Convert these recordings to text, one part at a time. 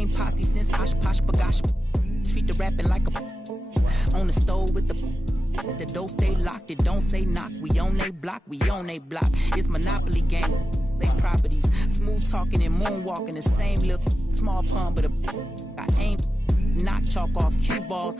same posse since Osh Posh Bagash. Treat the rapping like a on the stove with the door stay locked, it don't say knock. We on they block, we on they block. It's Monopoly game, they properties. Smooth talking and moonwalking, the same little small pun, but I ain't knock chalk off cue balls.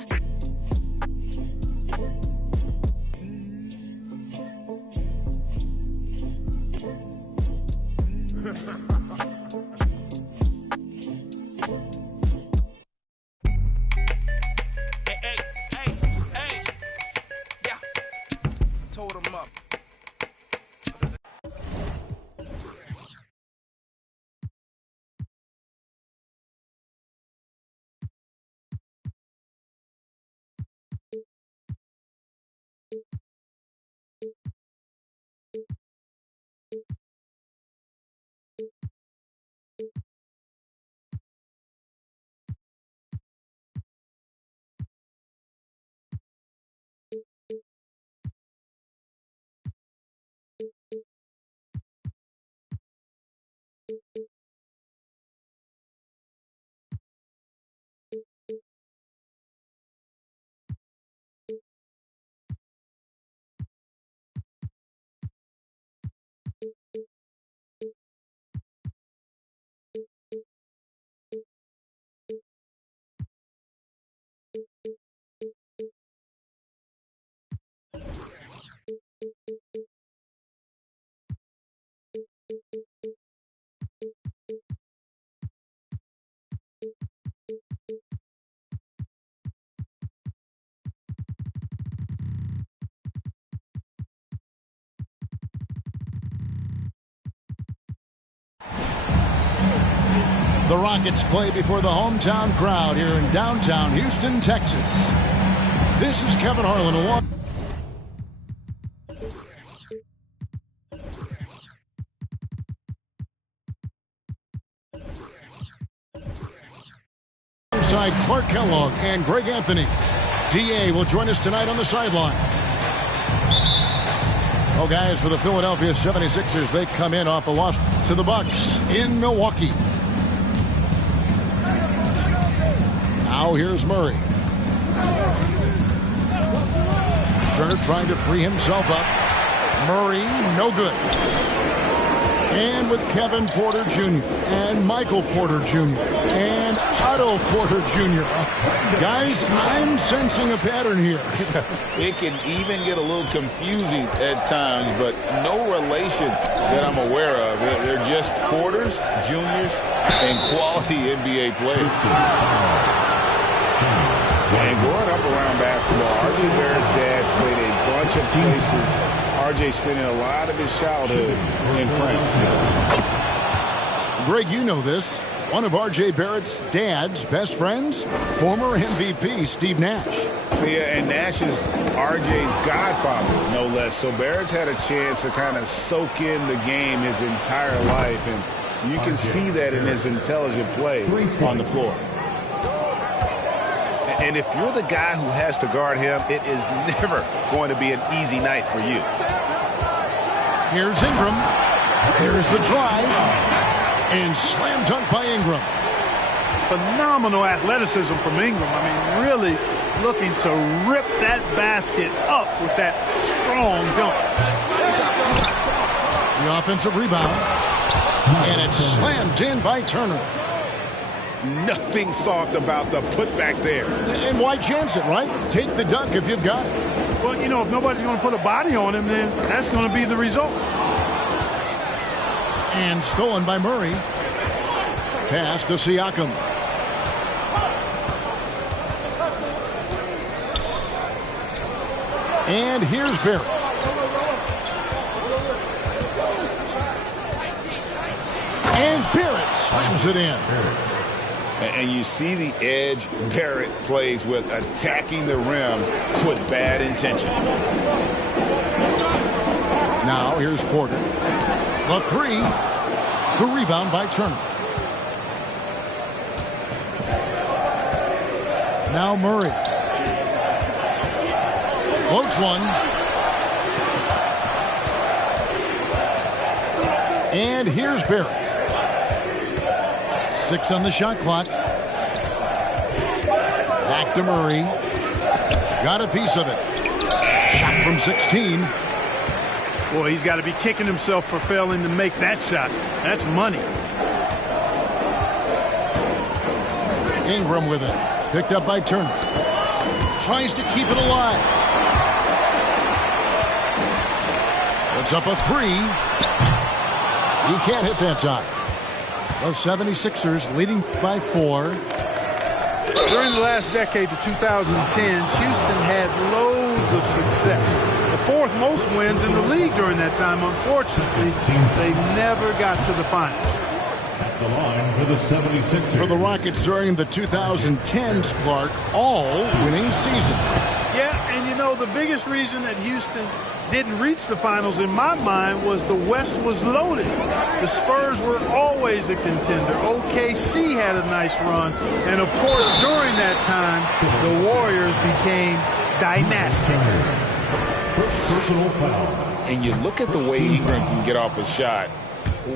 The Rockets play before the hometown crowd here in downtown Houston, Texas. This is Kevin Harlan. Alongside Clark Kellogg and Greg Anthony. D.A. will join us tonight on the sideline. Oh, guys, for the Philadelphia 76ers, they come in off a loss to the Bucks in Milwaukee. Now here's Murray. Turner trying to free himself up. Murray, no good. And with Kevin Porter Jr. and Michael Porter Jr. and Otto Porter Jr. Guys, I'm sensing a pattern here. It can even get a little confusing at times, but no relation that I'm aware of. They're just Porters, Juniors, and quality NBA players. And growing up around basketball, R.J. Barrett's dad played a bunch of places. R.J. spending a lot of his childhood in France. Greg, you know this. One of R.J. Barrett's dad's best friends, former MVP Steve Nash. Yeah, and Nash is R.J.'s godfather, no less. So Barrett's had a chance to kind of soak in the game his entire life, and you can see that in his intelligent play on the floor. And if you're the guy who has to guard him, it is never going to be an easy night for you. Here's Ingram. There's the drive. And slam dunk by Ingram. Phenomenal athleticism from Ingram. I mean, really looking to rip that basket up with that strong dunk. The offensive rebound. And it's slammed in by Turner. Nothing soft about the putback there. And why chance it, right? Take the dunk if you've got it. Well, you know, if nobody's going to put a body on him, then that's going to be the result. And stolen by Murray. Pass to Siakam. And here's Barrett. And Barrett slams it in. And you see the edge Barrett plays with, attacking the rim with bad intentions. Now here's Porter. The three. The rebound by Turner. Now Murray. Floats one. And here's Barrett. 6 on the shot clock. Back to Murray. Got a piece of it. Shot from 16. Boy, he's got to be kicking himself for failing to make that shot. That's money. Ingram with it. Picked up by Turner. Tries to keep it alive. Puts up a three. He can't hit that time. The 76ers leading by 4. During the last decade, the 2010s, Houston had loads of success. The 4th most wins in the league during that time. Unfortunately, they never got to the final. At the line for the 76ers. For the Rockets during the 2010s, Clark, all winning seasons. Yeah, and you know, the biggest reason that Houston didn't reach the finals in my mind was the West was loaded. The Spurs were always a contender. OKC had a nice run. And of course, during that time, the Warriors became dynastic. Personal foul. And you look at the way Ingram can get off a shot.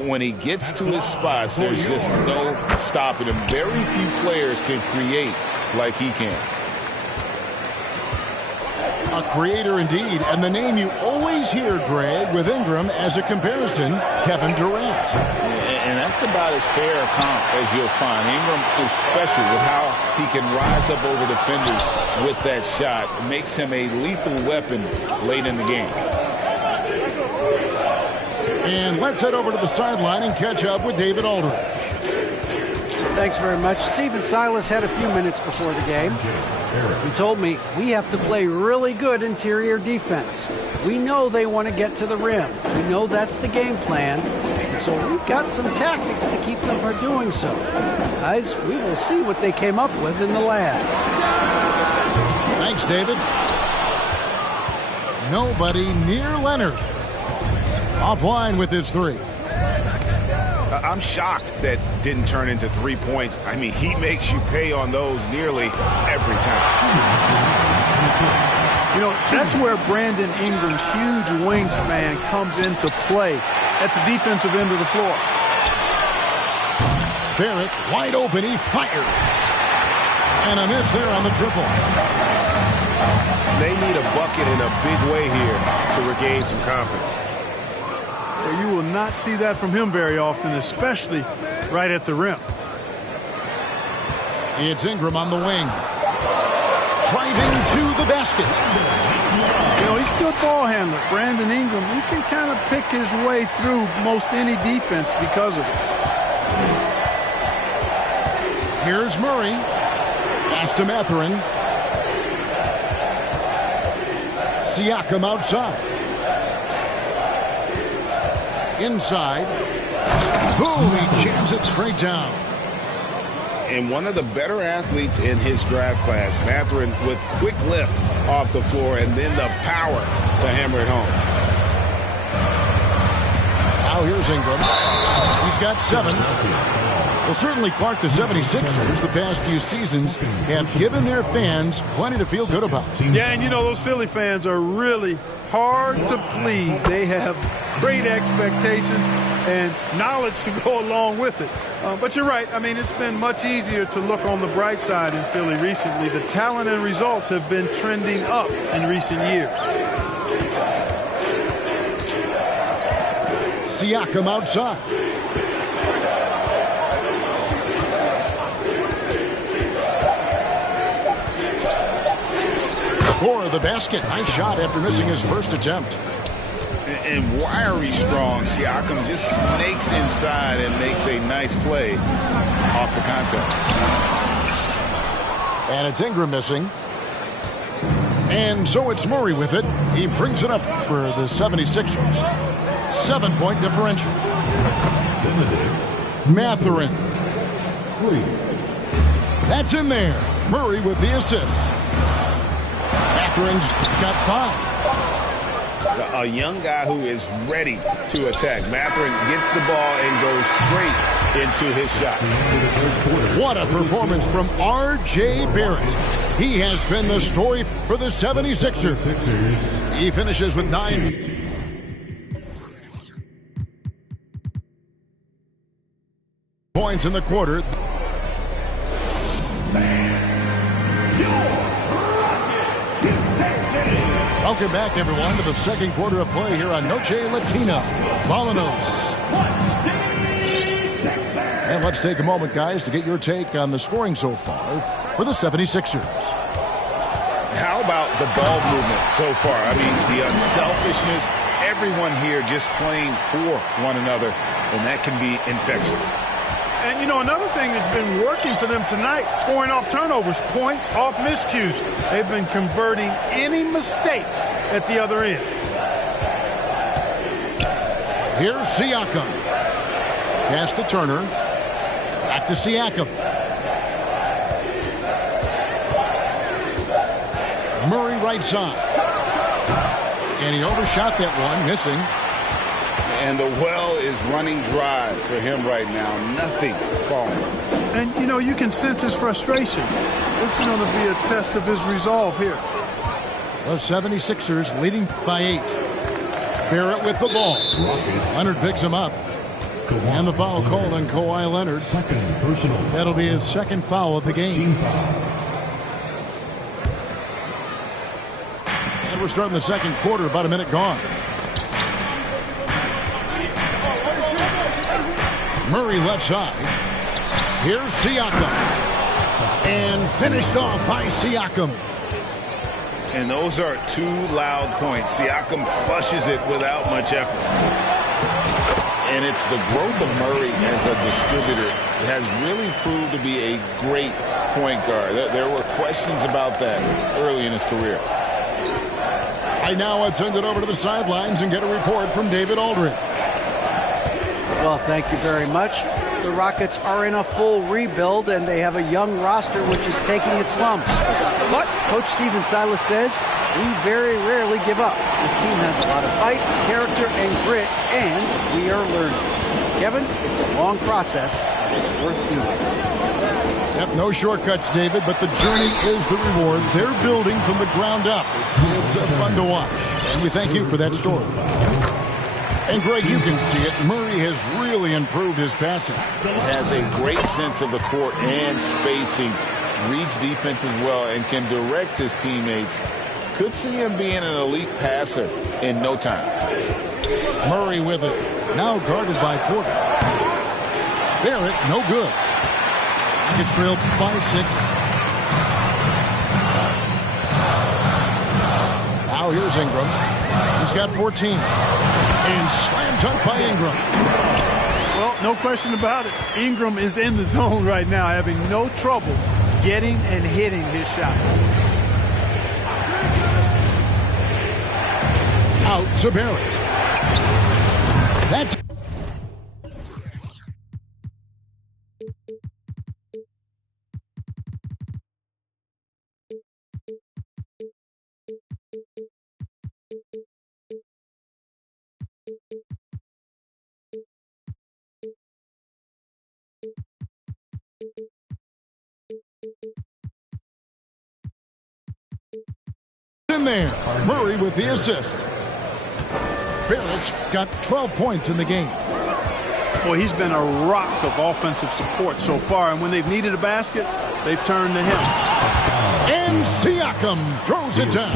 When he gets to his spots, there's just no stopping him. Very few players can create like he can. A creator indeed, and the name you always hear, Greg, with Ingram as a comparison, Kevin Durant. And that's about as fair a comp as you'll find. Ingram is special with how he can rise up over defenders with that shot. It makes him a lethal weapon late in the game. And let's head over to the sideline and catch up with David Aldridge. Thanks very much. Stephen Silas had a few minutes before the game. He told me, we have to play really good interior defense. We know they want to get to the rim. We know that's the game plan. And so we've got some tactics to keep them from doing so. Guys, we will see what they came up with in the lab. Thanks, David. Nobody near Leonard. Offline with his three. I'm shocked that didn't turn into 3 points. I mean, he makes you pay on those nearly every time. You know, that's where Brandon Ingram's huge wingspan comes into play at the defensive end of the floor. Barrett wide open. He fires. And a miss there on the triple. They need a bucket in a big way here to regain some confidence. You will not see that from him very often, especially right at the rim. It's Ingram on the wing. Driving to the basket. You know, he's a good ball handler. Brandon Ingram, he can kind of pick his way through most any defense because of it. Here's Murray. Pass to Mathurin. Siakam outside. Inside. Boom, he jams it straight down. And one of the better athletes in his draft class, Mathurin, with quick lift off the floor and then the power to hammer it home. Now here's Ingram. He's got 7. Well, certainly, Clark, the 76ers the past few seasons have given their fans plenty to feel good about. Yeah, and you know, those Philly fans are really hard to please. They have great expectations and knowledge to go along with it. But you're right. I mean, it's been much easier to look on the bright side in Philly recently. The talent and results have been trending up in recent years. Siakam outside. Score of the basket. Nice shot after missing his first attempt. And wiry strong, Siakam just snakes inside and makes a nice play off the contact. And it's Ingram missing. And so it's Murray with it. He brings it up for the 76ers. 7-point differential. Mathurin. That's in there. Murray with the assist. Matherin's got 5. A young guy who is ready to attack. Mathurin gets the ball and goes straight into his shot. What a performance from R.J. Barrett. He has been the story for the 76ers. He finishes with 9 points in the quarter. Welcome back, everyone, to the second quarter of play here on Noche Latina. Vamanos. And let's take a moment, guys, to get your take on the scoring so far for the 76ers. How about the ball movement so far? I mean, the unselfishness, everyone here just playing for one another, and that can be infectious. And, you know, another thing that's been working for them tonight, scoring off turnovers, points off miscues. They've been converting any mistakes at the other end. Here's Siakam. Pass to Turner. Back to Siakam. Murray right side. And he overshot that one, missing. And the well is running dry for him right now. Nothing falling. And, you know, you can sense his frustration. This is going to be a test of his resolve here. The 76ers leading by 8. Barrett with the ball. Leonard picks him up. And the foul called on Kawhi Leonard. That'll be his second foul of the game. And we're starting the second quarter, about a minute gone. Murray left side. Here's Siakam. And finished off by Siakam. And those are two loud points. Siakam flushes it without much effort. And it's the growth of Murray as a distributor that has really proved to be a great point guard. There were questions about that early in his career. Right now, let's send it over to the sidelines and get a report from David Aldridge. Well, thank you very much. The Rockets are in a full rebuild, and they have a young roster which is taking its lumps. But Coach Stephen Silas says, we very rarely give up. This team has a lot of fight, character, and grit, and we are learning. Kevin, it's a long process, but it's worth doing. Yep, no shortcuts, David, but the journey is the reward. They're building from the ground up. It's fun to watch, and we thank you for that story. And, Greg, you can see it. Murray has really improved his passing. He has a great sense of the court and spacing, reads defense as well, and can direct his teammates. Could see him being an elite passer in no time. Murray with it. Now guarded by Porter. Barrett, no good. Gets trailed by 6. Now here's Ingram. He's got 14. And slam dunk by Ingram. Well, no question about it. Ingram is in the zone right now, having no trouble getting and hitting his shots. Out to Barrett. That's in there. Murray with the assist. Barrett's got 12 points in the game. Boy, he's been a rock of offensive support so far, and when they've needed a basket, they've turned to him. And Siakam throws it down.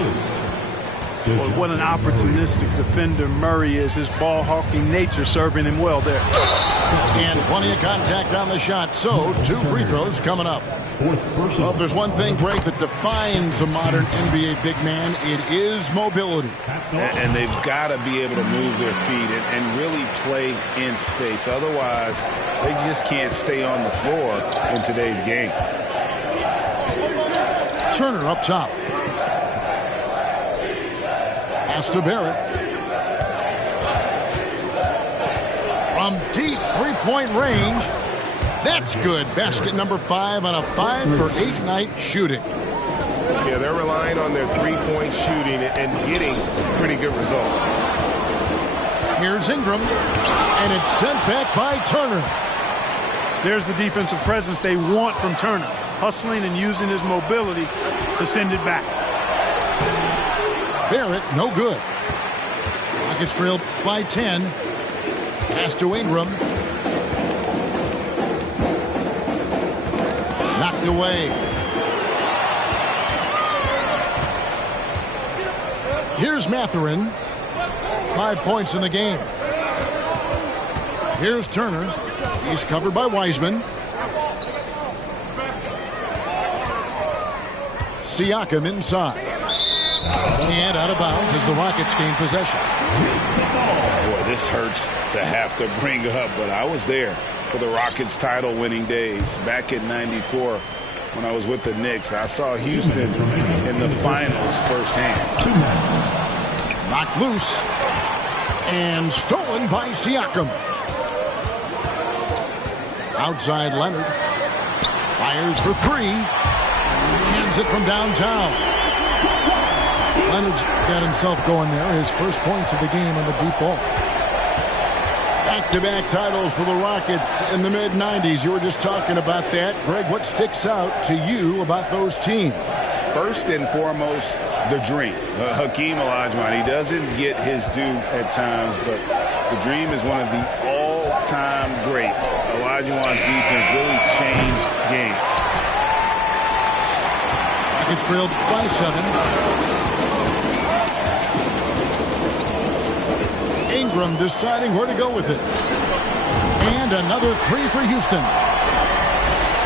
Boy, what an opportunistic defender Murray is. His ball-hawking nature serving him well there. And plenty of contact on the shot, so 2 free throws coming up. Well, if there's one thing, Greg, that defines a modern NBA big man, it is mobility. And they've got to be able to move their feet and really play in space. Otherwise, they just can't stay on the floor in today's game. Turner up top. Pass to Barrett. From deep three-point range. That's good. Basket number 5 on a 5-for-8 night shooting. Yeah, they're relying on their three-point shooting and getting pretty good results. Here's Ingram, and it's sent back by Turner. There's the defensive presence they want from Turner, hustling and using his mobility to send it back. Barrett, no good. Rockets trailed by 10. Pass to Ingram. Knocked away. Here's Mathurin. 5 points in the game. Here's Turner. He's covered by Wiseman. Siakam inside. And out of bounds as the Rockets gain possession. Boy, this hurts to have to bring up, but I was there for the Rockets title-winning days back in '94 when I was with the Knicks. I saw Houston in the finals firsthand. Knocked loose and stolen by Siakam. Outside Leonard. Fires for three. Hands it from downtown. Leonard's got himself going there. His first points of the game on the deep ball. Back-to-back titles for the Rockets in the mid-'90s. You were just talking about that. Greg, what sticks out to you about those teams? First and foremost, the dream. Hakeem Olajuwon, he doesn't get his due at times, but the dream is one of the all-time greats. Olajuwon's defense really changed games. Rockets trailed by 7. Ingram deciding where to go with it. And another three for Houston.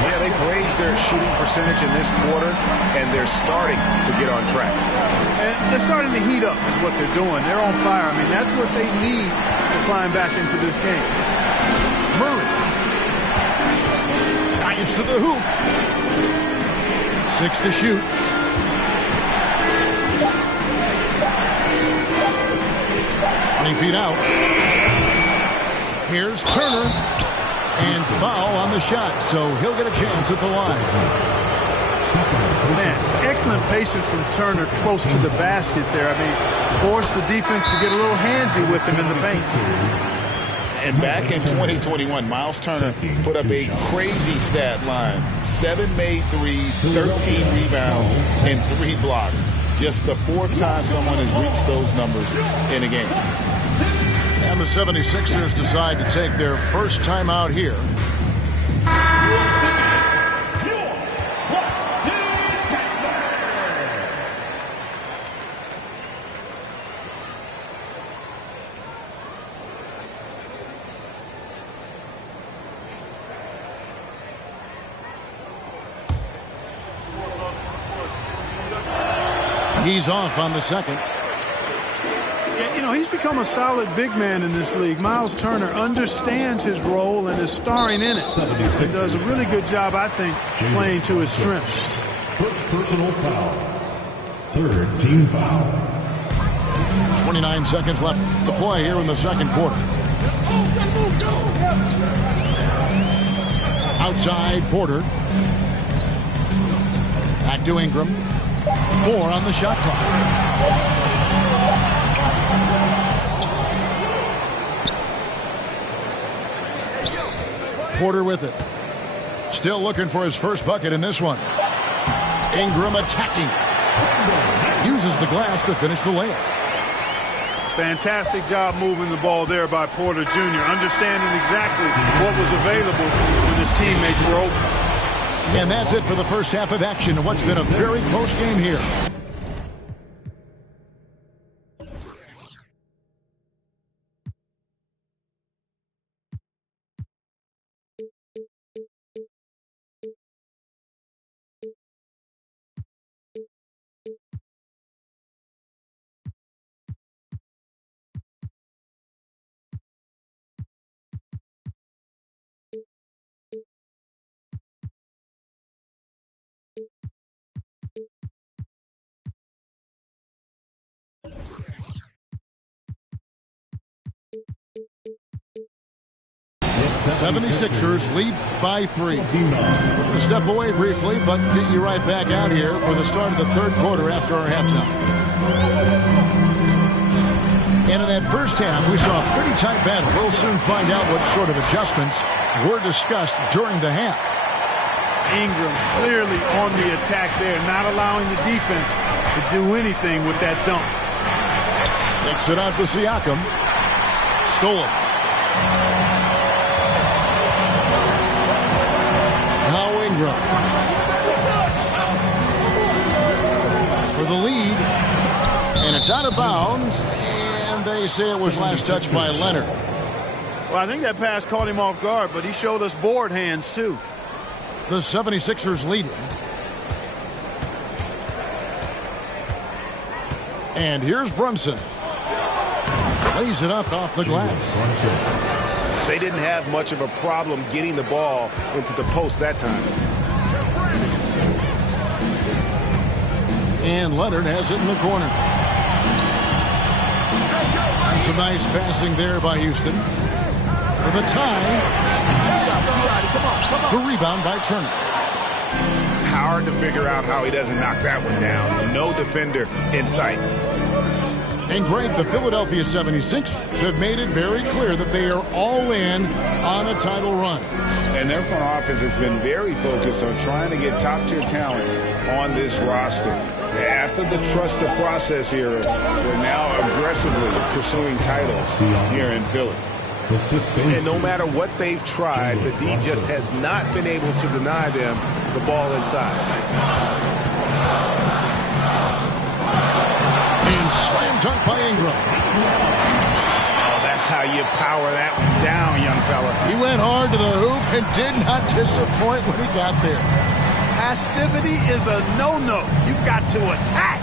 Yeah, they've raised their shooting percentage in this quarter, and they're starting to get on track. And they're starting to heat up is what they're doing. They're on fire. I mean, that's what they need to climb back into this game. Murray. Nice to the hoop. 6 to shoot. Feet out. Here's Turner. And foul on the shot, so he'll get a chance at the line. Man, excellent patience from Turner close to the basket there. I mean, forced the defense to get a little handsy with him in the paint. And back in 2021, Miles Turner put up a crazy stat line. 7 made threes, 13 rebounds, and 3 blocks. Just the 4th time someone has reached those numbers in a game. And the 76ers decide to take their first time out here. He's off on the second. Yeah, you know, he's become a solid big man in this league. Miles Turner understands his role and is starring in it. He does a really good job, I think, playing to his strengths. First personal foul. Third team foul. 29 seconds left to play here in the second quarter. Outside Porter. Back to Ingram. 4 on the shot clock. Porter with it. Still looking for his first bucket in this one. Ingram attacking. Uses the glass to finish the layup. Fantastic job moving the ball there by Porter Jr., understanding exactly what was available when his teammates were open. And that's it for the first half of action in what's been a very close game here. The 76ers lead by 3. We're going to step away briefly, but get you right back out here for the start of the third quarter after our halftime. And in that first half, we saw a pretty tight battle. We'll soon find out what sort of adjustments were discussed during the half. Ingram clearly on the attack there, not allowing the defense to do anything with that dunk. Kicks it out to Siakam. Stolen. Now Ingram. For the lead. And a It's out of bounds, and they say it was last touched by Leonard. Well, I think that pass caught him off guard, but he showed us board hands, too. The 76ers lead it. And here's Brunson. Lays it up off the glass. They didn't have much of a problem getting the ball into the post that time. And Leonard has it in the corner. And some nice passing there by Houston. For the tie. The rebound by Turner. Hard to figure out how he doesn't knock that one down. No defender in sight. And Greg, the Philadelphia 76ers have made it very clear that they are all in on a title run. And their front office has been very focused on trying to get top-tier talent on this roster. After the trust the process era, they're now aggressively pursuing titles here in Philly. And no matter what they've tried, the D just has not been able to deny them the ball inside. And slam dunk by Ingram. Oh, that's how you power that one down, young fella. He went hard to the hoop and did not disappoint when he got there. Passivity is a no-no. You've got to attack.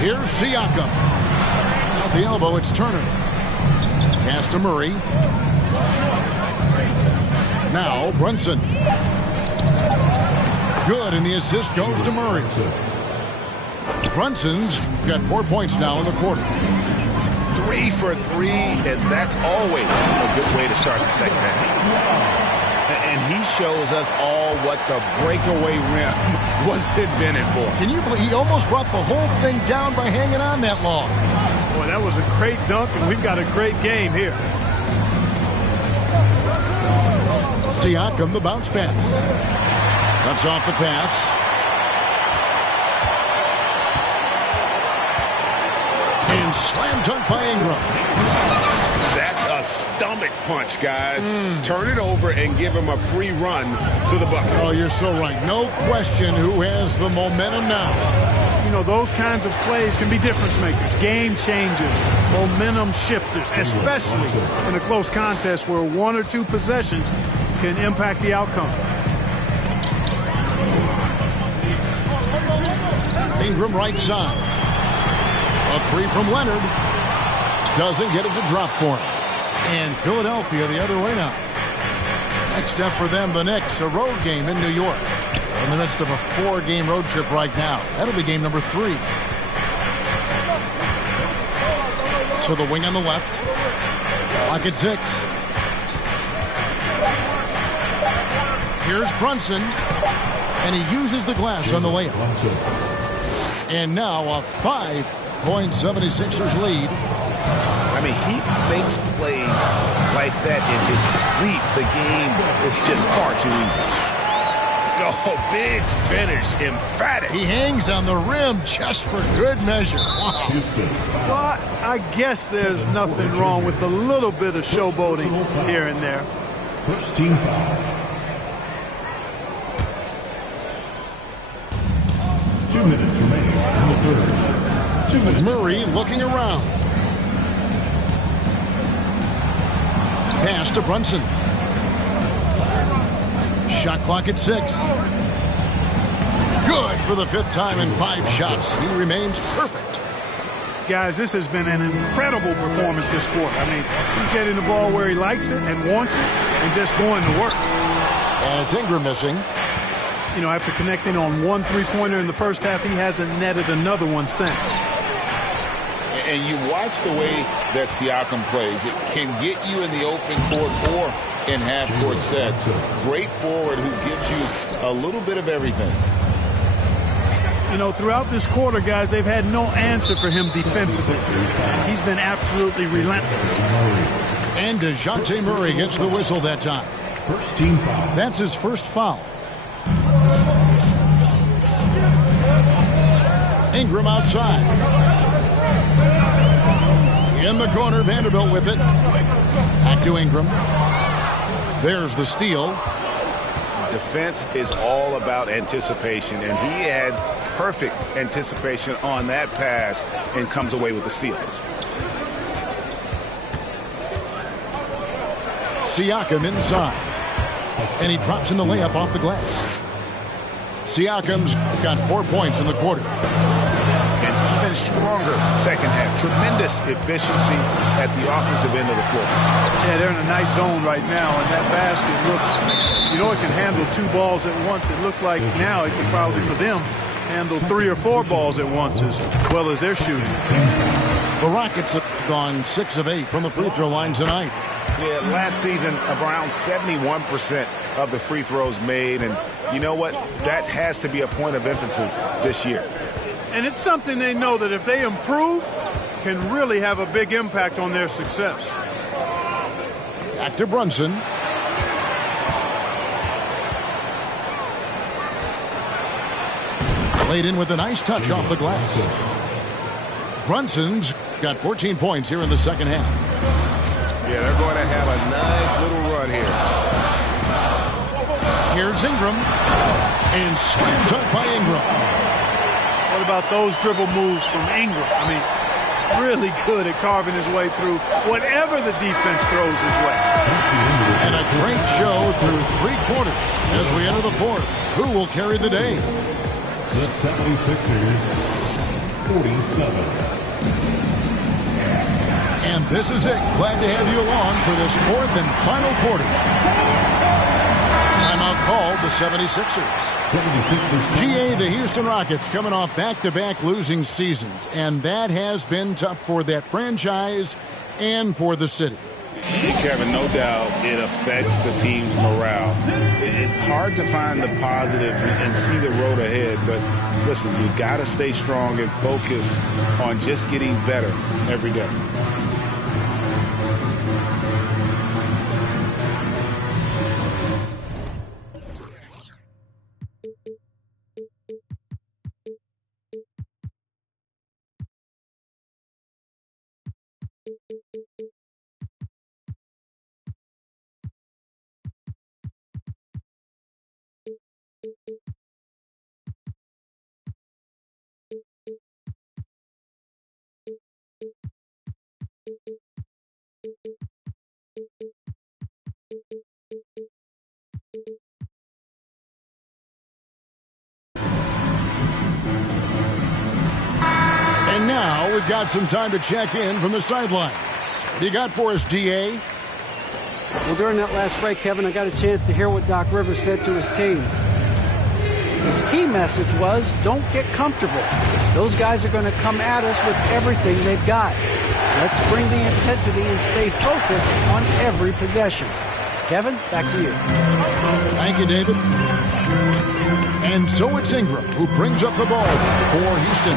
Here's Siakam. At the elbow, it's Turner. Pass to Murray. Now Brunson. Good, and the assist goes to Murray. Brunson's got 4 points now in the quarter. 3 for 3, and that's always a good way to start the second half. And he shows us all what the breakaway rim was invented for. Can you believe he almost brought the whole thing down by hanging on that long? Boy, that was a great dunk, and we've got a great game here. Siakam, the bounce pass. Cuts off the pass. And slam dunk by Ingram. That's a stomach punch, guys. Turn it over and give him a free run to the bucket. Oh, you're so right. No question who has the momentum now. You know, those kinds of plays can be difference makers, game changers, momentum shifters, especially in a close contest where 1 or 2 possessions can impact the outcome. Ingram right side. A 3 from Leonard. Doesn't get it to drop for him. And Philadelphia the other way now. Next up for them, the Knicks, a road game in New York. In the midst of a 4-game road trip right now. That'll be game number 3. So the wing on the left. Clock at 6. Here's Brunson. And he uses the glass on the layup. And now a 5-point 76ers lead. I mean, he makes plays like that in his sleep. The game is just far too easy. Oh, big finish, emphatic. He hangs on the rim just for good measure. Wow. Well, I guess there's nothing wrong with a little bit of showboating here and there. First team foul. 2 minutes remaining in the third. 2 minutes. Murray looking around. Pass to Brunson. Shot clock at 6. Good for the 5th time in 5 shots. He remains perfect. Guys, this has been an incredible performance this quarter. I mean, he's getting the ball where he likes it and wants it and just going to work. And it's Ingram missing. You know, after connecting on 1 3-pointer in the first half, he hasn't netted another one since. And you watch the way that Siakam plays. It can get you in the open court or in half-court sets. Great forward who gives you a little bit of everything. You know, throughout this quarter, guys, they've had no answer for him defensively. And he's been absolutely relentless. And DeJounte Murray gets the whistle that time. First team foul. That's his first foul. Ingram outside. In the corner, Vanderbilt with it. Back to Ingram. There's the steal. Defense is all about anticipation, and he had perfect anticipation on that pass and comes away with the steal. Siakam inside. And he drops in the layup off the glass. Siakam's got 4 points in the quarter. And even stronger second half. Tremendous efficiency at the offensive end of the floor. Yeah, they're in a nice zone right now, and that basket looks, you know, it can handle 2 balls at once. It looks like now it can probably, for them, handle 3 or 4 balls at once as well as they're shooting. The Rockets have gone 6 of 8 from the free throw line tonight. Yeah, last season, around 71% of the free throws made. And you know what? That has to be a point of emphasis this year. And it's something they know that if they improve, can really have a big impact on their success. Back to Brunson. Laid in with a nice touch off the glass. Brunson's got 14 points here in the second half. Yeah, they're going to have a nice little run here. Here's Ingram. And slammed up by Ingram. What about those dribble moves from Ingram? I mean, really good at carving his way through whatever the defense throws his way. And a great show through 3 quarters as we enter the 4th. Who will carry the day? The 76ers, 47. And this is it. Glad to have you along for this 4th and final quarter. Timeout called the 76ers. GA, the Houston Rockets coming off back-to-back losing seasons. And that has been tough for that franchise and for the city. Hey, Kevin, no doubt it affects the team's morale. It's hard to find the positive and see the road ahead. But listen, you got to stay strong and focus on just getting better every day. And now we've got some time to check in from the sidelines. You got for us, DA? Well, during that last break, Kevin, I got a chance to hear what Doc Rivers said to his team. His key message was, don't get comfortable. Those guys are going to come at us with everything they've got. Let's bring the intensity and stay focused on every possession. Kevin, back to you. Thank you, David. And so it's Ingram who brings up the ball for Houston.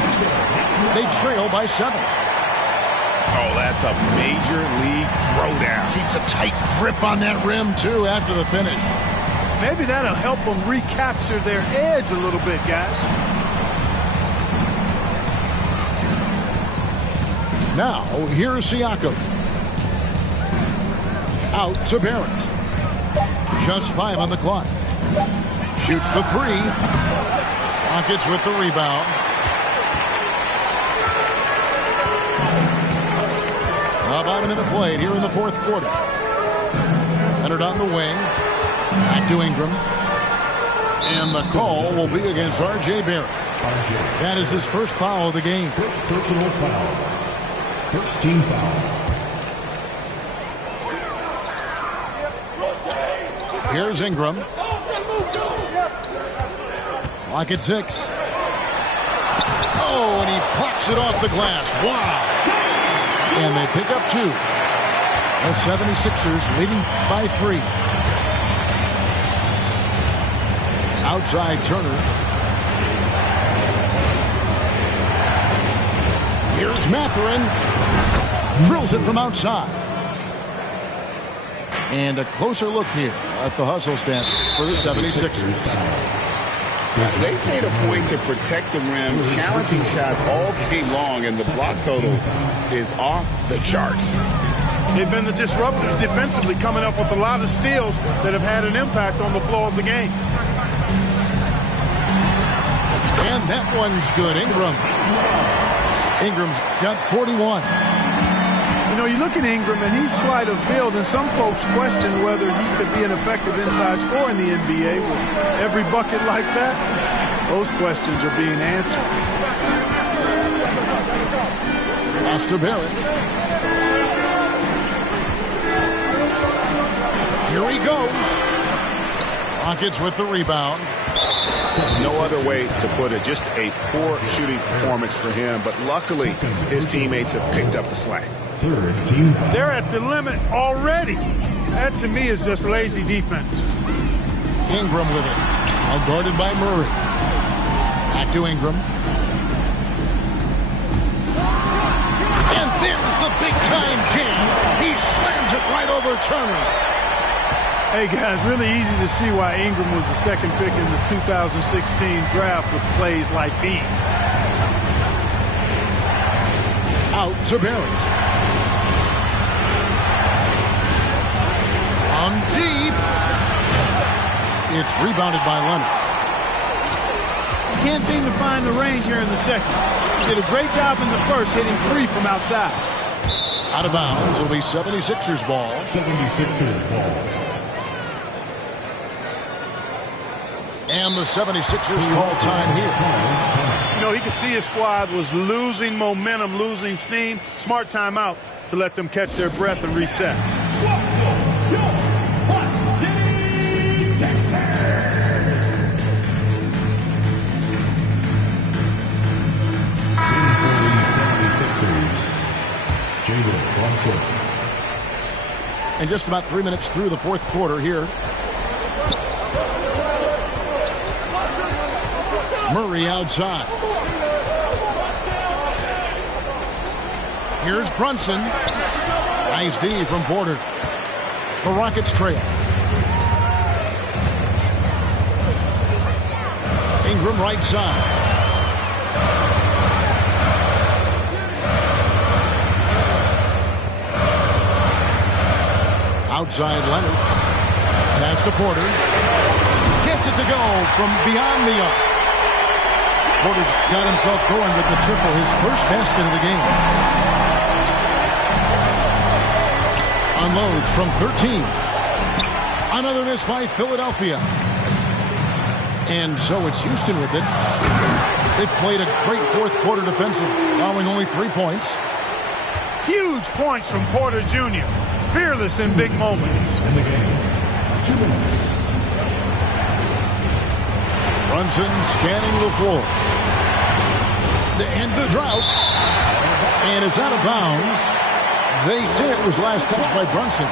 They trail by 7. Oh, that's a major league throwdown. Keeps a tight grip on that rim, too, after the finish. Maybe that'll help them recapture their edge a little bit, guys. Now, here's Siakam. Out to Barrett. Just 5 on the clock. Shoots the 3. Rockets with the rebound. About a minute played here in the 4th quarter. Leonard on the wing. Back to Ingram. And the call will be against R.J. Barrett. That is his first foul of the game. First personal foul. First team foul. Here's Ingram. Clock at 6. Oh, and he plucks it off the glass. Wow. And they pick up 2. The 76ers leading by 3. Outside Turner. Here's Mathurin. Drills it from outside. And a closer look here at the hustle stats for the 76ers. They've made a point to protect the rim, challenging shots all game long, and the block total is off the charts. They've been the disruptors defensively, coming up with a lot of steals that have had an impact on the flow of the game. And that one's good. Ingram's got 41. You know, you look at Ingram, and he's slight of build, and some folks question whether he could be an effective inside scorer in the NBA. With every bucket like that, those questions are being answered. Pass to Barrett. Here he goes. Rockets with the rebound. No other way to put it. Just a poor shooting performance for him. But luckily, his teammates have picked up the slack. They're at the limit already. That, to me, is just lazy defense. Ingram with it. Now guarded by Murray. Back to Ingram. And there's the big-time jam. He slams it right over Turner. Hey, guys, really easy to see why Ingram was the second pick in the 2016 draft with plays like these. Out to Barrett. On deep. It's rebounded by Leonard. Can't seem to find the range here in the second. Did a great job in the first, hitting 3 from outside. Out of bounds. It'll be 76ers ball. 76ers ball. And the 76ers call time here. You know, he could see his squad was losing momentum, losing steam. Smart timeout to let them catch their breath and reset. And just about 3 minutes through the fourth quarter here. Murray outside. Here's Brunson. Nice D from Porter. The Rockets trail. Ingram right side. Outside Leonard. Pass to Porter. Gets it to go from beyond the arc. Porter's got himself going with the triple, his first basket of the game. Unloads from 13. Another miss by Philadelphia. And so it's Houston with it. They played a great fourth quarter defensive, allowing only 3 points. Huge points from Porter Jr. Fearless in big moments. In the game, 2 minutes. Brunson scanning the floor. To end the drought. And it's out of bounds. They say it was last touched by Brunson.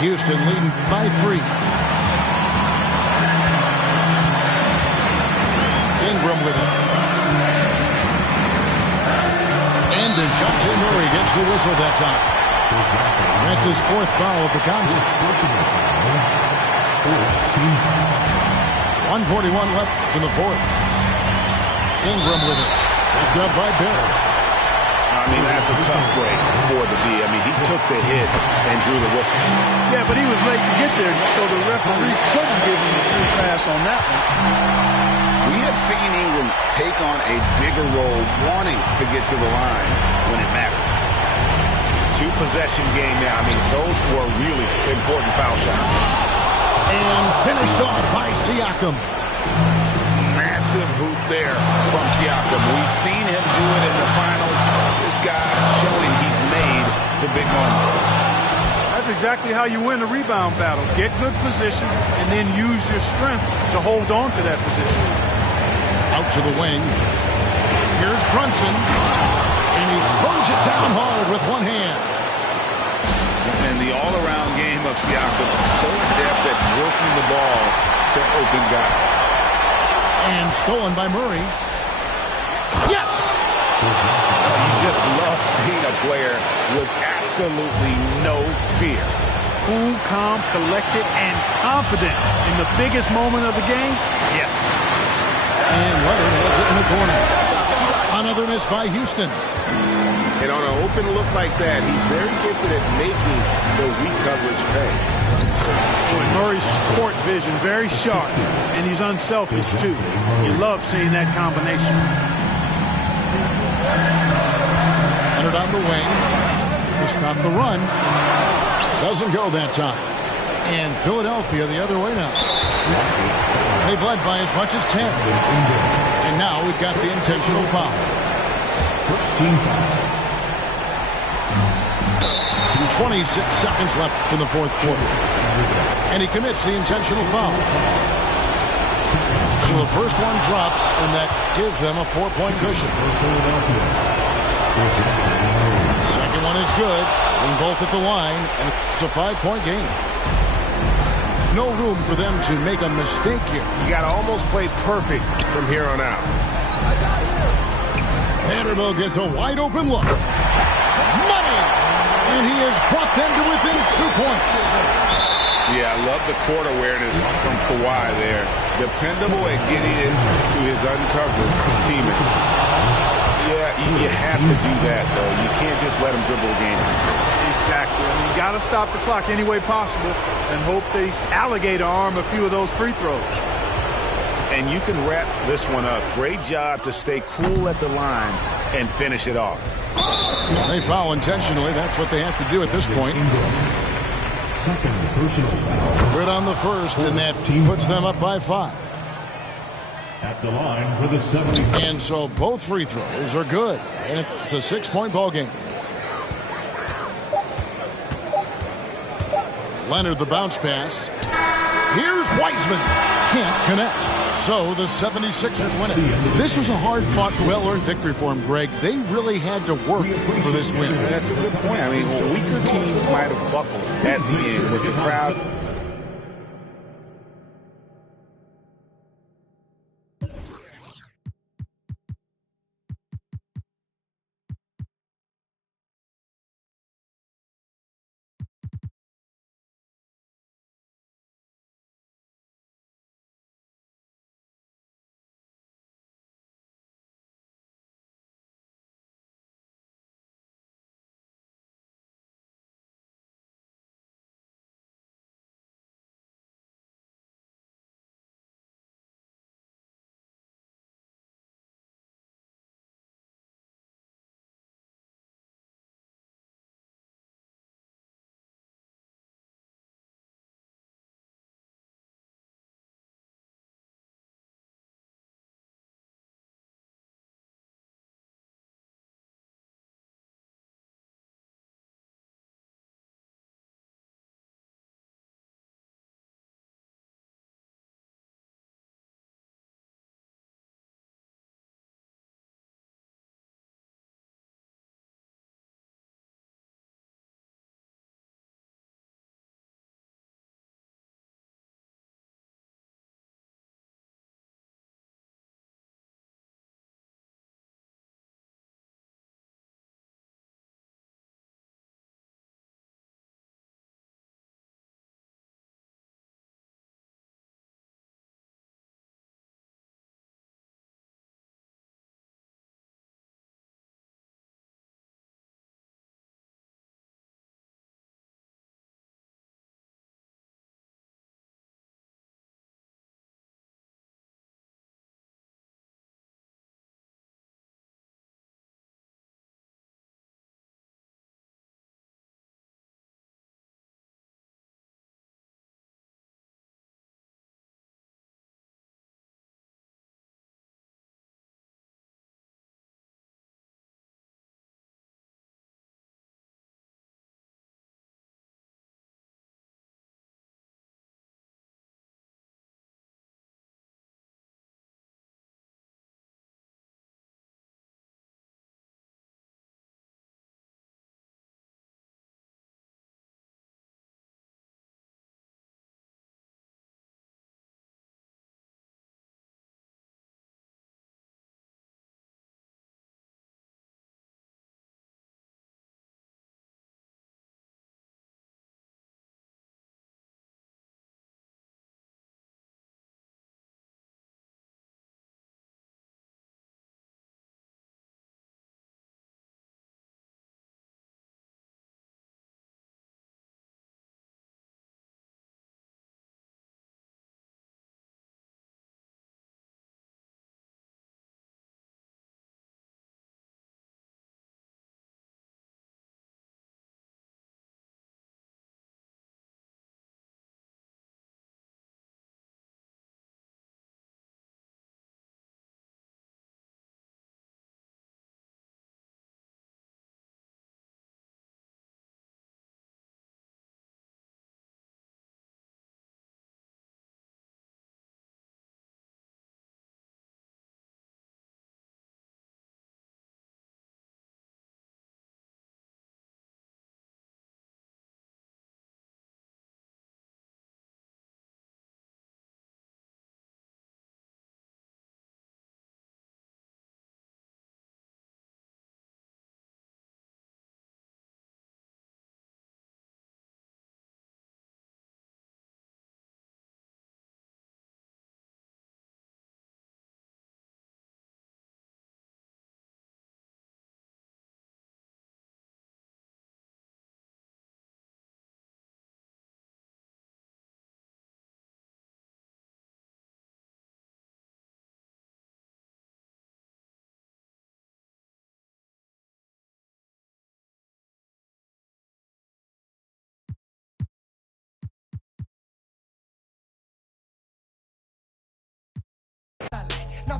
Houston leading by 3. Ingram with it. And DeJounte Murray gets the whistle that time. That's his 4th foul of the contest. 1:41 left in the 4th. Ingram with it. Picked up by Barrett. I mean, that's a tough break for the D. I mean, he took the hit and drew the whistle. Yeah, but he was late to get there, so the referee couldn't give him a free pass on that one. We have seen Ingram take on a bigger role, wanting to get to the line when it matters. 2-possession game now. I mean, those were really important foul shots. And finished off by Siakam. Massive hoop there from Siakam. We've seen him do it in the finals. This guy showing he's made the big moments. That's exactly how you win a rebound battle. Get good position and then use your strength to hold on to that position. Out to the wing. Here's Brunson. And he throws it down hard with one hand. And the all-around game of Siakam is so adept at working the ball to open guys. And stolen by Murray. Yes! You just love seeing a player with absolutely no fear. Cool, calm, collected, and confident in the biggest moment of the game. Yes. And Leonard has it in the corner. Another miss by Houston. And on an open look like that, he's very gifted at making the weak coverage pay. Boy, Murray's court vision, very sharp, and he's unselfish too. You love seeing that combination. Leonard on the wing to stop the run. Doesn't go that time. And Philadelphia the other way now. They've led by as much as 10. And now we've got the intentional foul. First team foul. 26 seconds left in the fourth quarter. And he commits the intentional foul. So the first one drops, and that gives them a 4-point cushion. Second one is good, and both at the line, and it's a 5-point game. No room for them to make a mistake here. You got to almost play perfect from here on out. Vanderbilt gets a wide open look. Money! And he has brought them to within 2 points. Yeah, I love the court awareness from Kawhi there. Dependable at getting it to his uncovered teammates. Yeah, you have to do that, though. You can't just let him dribble the game. Exactly. I mean, you got to stop the clock any way possible and hope they alligator arm a few of those free throws. And you can wrap this one up. Great job to stay cool at the line and finish it off. They foul intentionally. That's what they have to do at this point. Second personal foul. Good on the first, and that puts them up by 5. At the line for the 70. And so both free throws are good. And it's a 6-point ball game. Leonard the bounce pass. Here's Wiseman. Can't connect. So the 76ers win it. This was a hard-fought, well-earned victory for them, Greg. They really had to work for this win. That's a good point. I mean, weaker teams might have buckled at the end with the crowd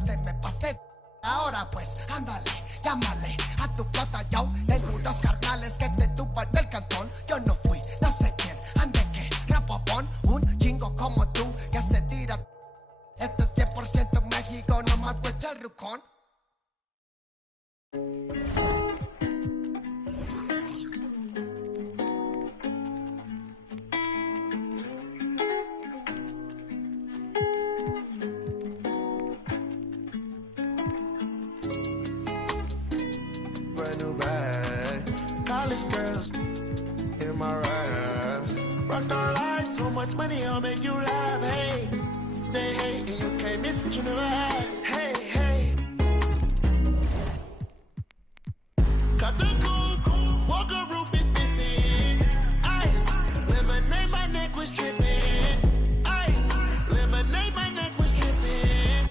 se me pase. Ahora pues, ándale, llámale a tu flota, yo. Tengo unos carnales que te tupan del cantón. Yo no fui, no sé quién, ande que rapopón. Un chingo como tú que se tira. Esto es 100% México, nomás huecha el rucón. Brand new bag, college girls in my raps. Rockstar life, so much money, I'll make you laugh. Hey, they hate and you can't miss what you never had. Hey, hey. Got the coupe, Walker roof is missing. Ice, lemonade, my neck was dripping. Ice, lemonade, my neck was dripping.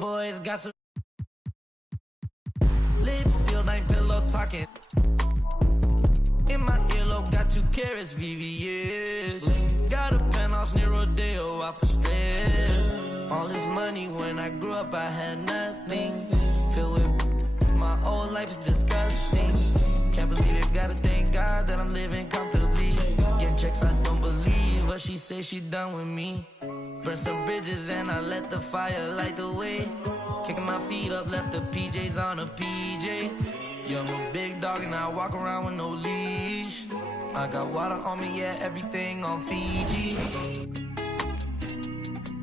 Boys got some lips sealed, ain't pillow talking. In my earlobe, got 2 carats, VVS. Got a penthouse near Rodeo, out for stress. All this money, when I grew up, I had nothing. Filled with my whole life is disgusting. Can't believe it, gotta thank God that I'm living comfortably. Getting checks, I don't believe, but she say she done with me. Burn some bridges and I let the fire light the way. Kicking my feet up, left the PJs on a PJ. Young a big dog and I walk around with no leash. I got water on me, yeah, everything on Fiji.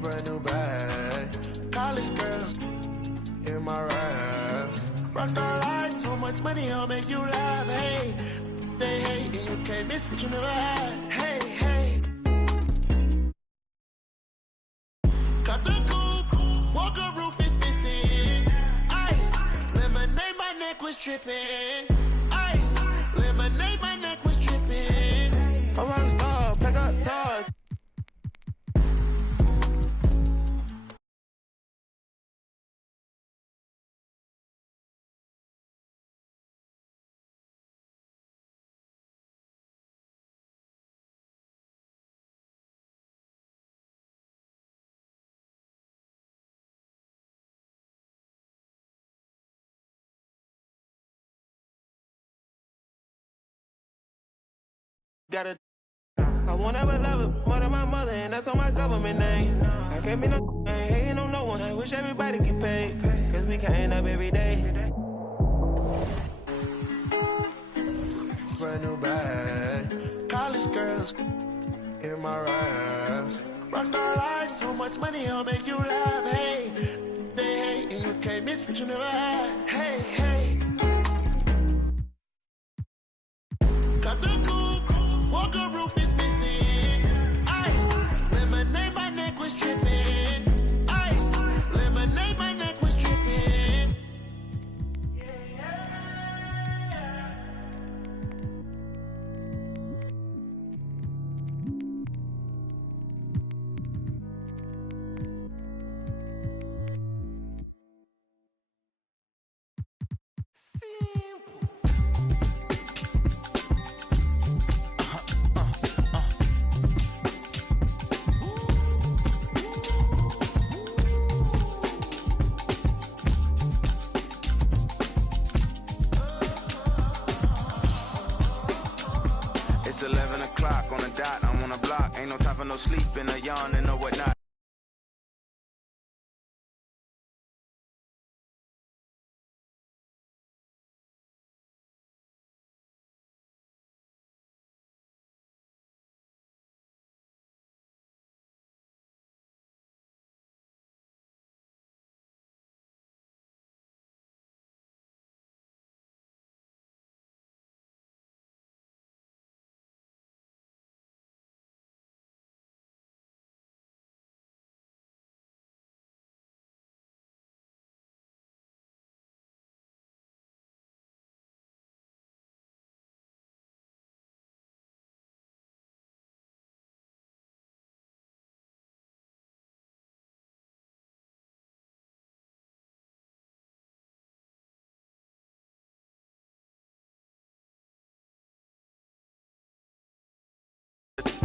Brand new bag, college girls in my raps. Rockstar life, so much money, I'll make you laugh. Hey, they hate and you can't miss what you never had. Hey, hey. Got the coupe, Walker roof is missing. Ice, lemonade, my neck was tripping. Ice, lemonade, my neck was tripping. A rockstar, pack up doors. I won't ever love her more than my mother, and that's on my government name. I can't be no ain't hating on no one. I wish everybody get paid, cause we can't up every day. Brand new bag, college girls in my raps. Rockstar life, so much money, I'll make you laugh. Hey, they hate and you can't miss what you never had. Hey, hey. Got the coupe, Walker roof is missing. Ice, lemonade, my neck was dripping. Ice, lemonade, my neck was dripping. It's 11 o'clock on the dot, I'm on a block. Ain't no time for no sleeping, or yawning or whatnot.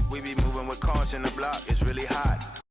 We be moving with caution, the block is really hot.